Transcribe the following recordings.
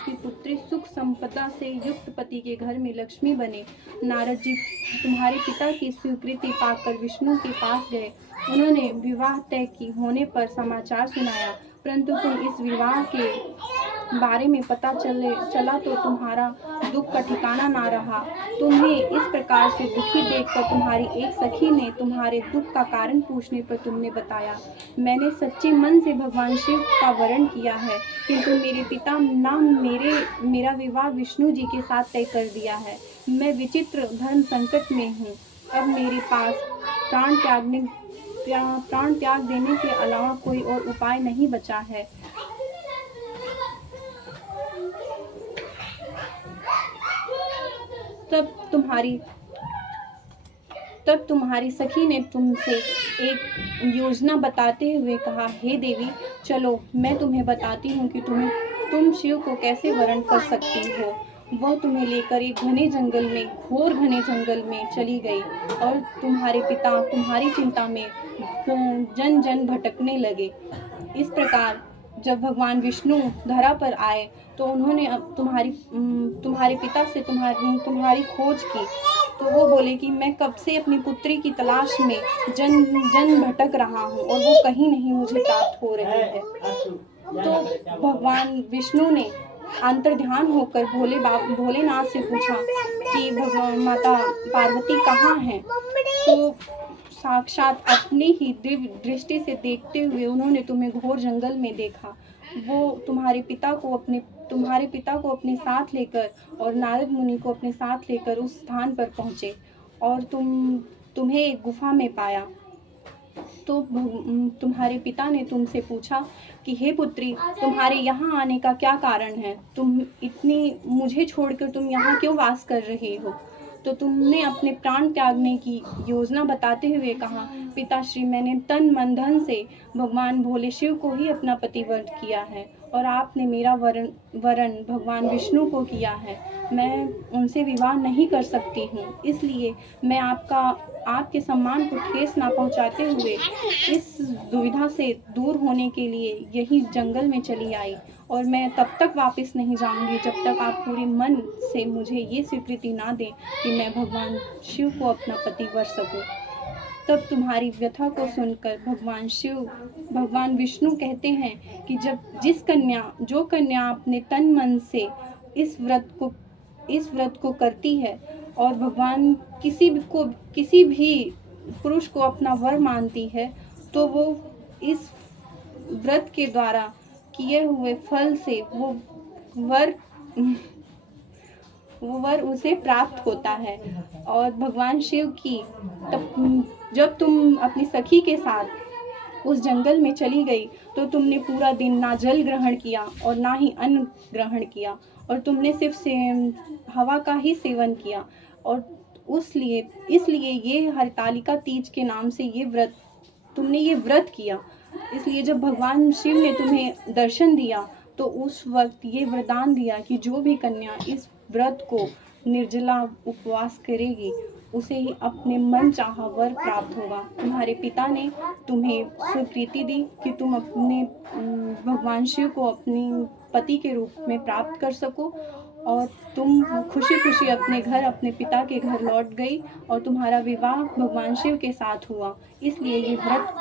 की पुत्री सुख संपदा से युक्त पति के घर में लक्ष्मी बने। नारद जी तुम्हारे पिता की स्वीकृति पाकर विष्णु के पास गए। उन्होंने विवाह तय की होने पर समाचार सुनाया, परंतु तुम इस विवाह के बारे में पता चला तो तुम्हारा दुख का ठिकाना ना रहा। तुम्हें इस प्रकार से दुखी देखकर तुम्हारी एक सखी ने तुम्हारे दुख का कारण पूछने पर तुमने बताया, मैंने सच्चे मन से भगवान शिव का वरण किया है, किंतु मेरे पिता मेरा विवाह विष्णु जी के साथ तय कर दिया है। मैं विचित्र धर्म संकट में हूँ। अब मेरे पास प्राण त्याग देने के अलावा कोई और उपाय नहीं बचा है। तब तुम्हारी सखी ने तुमसे एक योजना बताते हुए कहा, हे देवी, चलो मैं तुम्हें बताती हूँ कि तुम शिव को कैसे वरण कर सकती हो। वह तुम्हें लेकर एक घोर घने जंगल में चली गई और तुम्हारे पिता तुम्हारी चिंता में जन जन भटकने लगे। इस प्रकार जब भगवान विष्णु धरा पर आए तो उन्होंने तुम्हारे पिता से तुम्हारी खोज की, तो वो बोले कि मैं कब से अपनी पुत्री की तलाश में जन भटक रहा हूँ और वो कहीं नहीं मुझे प्राप्त हो रही है। तो भगवान विष्णु ने अंतर्ध्यान होकर भोलेनाथ से पूछा कि भगवान माता पार्वती कहाँ हैं। तो साक्षात अपनी ही दिव्य दृष्टि से देखते हुए उन्होंने तुम्हें घोर जंगल में देखा। वो तुम्हारे पिता को अपने साथ लेकर और नारद मुनि को अपने साथ लेकर उस स्थान पर पहुँचे और तुम्हें एक गुफा में पाया। तो तुम्हारे पिता ने तुमसे पूछा कि हे पुत्री, तुम्हारे यहाँ आने का क्या कारण है? मुझे छोड़कर तुम यहाँ क्यों वास कर रहे हो? तो तुमने अपने प्राण त्यागने की योजना बताते हुए कहा, पिताश्री, मैंने तन मन धन से भगवान भोले शिव को ही अपना पतिव्रत किया है और आपने मेरा वरण भगवान विष्णु को किया है। मैं उनसे विवाह नहीं कर सकती हूँ, इसलिए मैं आपके सम्मान को ठेस ना पहुँचाते हुए इस दुविधा से दूर होने के लिए यही जंगल में चली आई और मैं तब तक वापस नहीं जाऊंगी जब तक आप पूरे मन से मुझे ये स्वीकृति ना दें कि मैं भगवान शिव को अपना पति वर सकूं। तब तुम्हारी व्यथा को सुनकर भगवान विष्णु कहते हैं कि जो कन्या अपने तन मन से इस व्रत को करती है और भगवान किसी भी पुरुष को अपना वर मानती है, तो वो इस व्रत के द्वारा किए हुए फल से वो वर उसे प्राप्त होता है। और भगवान शिव की जब तुम अपनी सखी के साथ उस जंगल में चली गई तो तुमने पूरा दिन ना जल ग्रहण किया और ना ही अन्न ग्रहण किया और तुमने सिर्फ हवा का ही सेवन किया और इसलिए ये हरतालिका तीज के नाम से तुमने ये व्रत किया। इसलिए जब भगवान शिव ने तुम्हें दर्शन दिया तो उस वक्त ये वरदान दिया कि जो भी कन्या इस व्रत को निर्जला उपवास करेगी उसे ही अपने मन चाहा वर प्राप्त होगा। तुम्हारे पिता ने तुम्हें स्वीकृति दी कि तुम अपने भगवान शिव को अपनी पति के रूप में प्राप्त कर सको और तुम खुशी खुशी अपने पिता के घर लौट गई और तुम्हारा विवाह भगवान शिव के साथ हुआ। इसलिए ये व्रत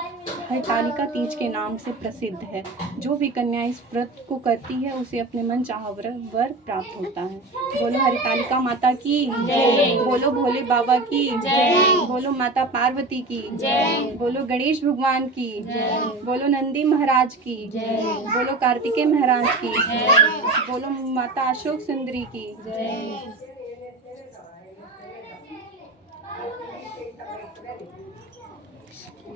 हरतालिका तीज के नाम से प्रसिद्ध है। जो भी कन्या इस व्रत को करती है उसे अपने मन चाहा वर प्राप्त होता है। बोलो हरतालिका माता की जय, बोलो भोले बाबा की जय, बोलो माता पार्वती की जय, बोलो गणेश भगवान की जय, बोलो नंदी महाराज की जय, बोलो कार्तिकेय महाराज की जय, बोलो माता अशोक सुंदरी की जय।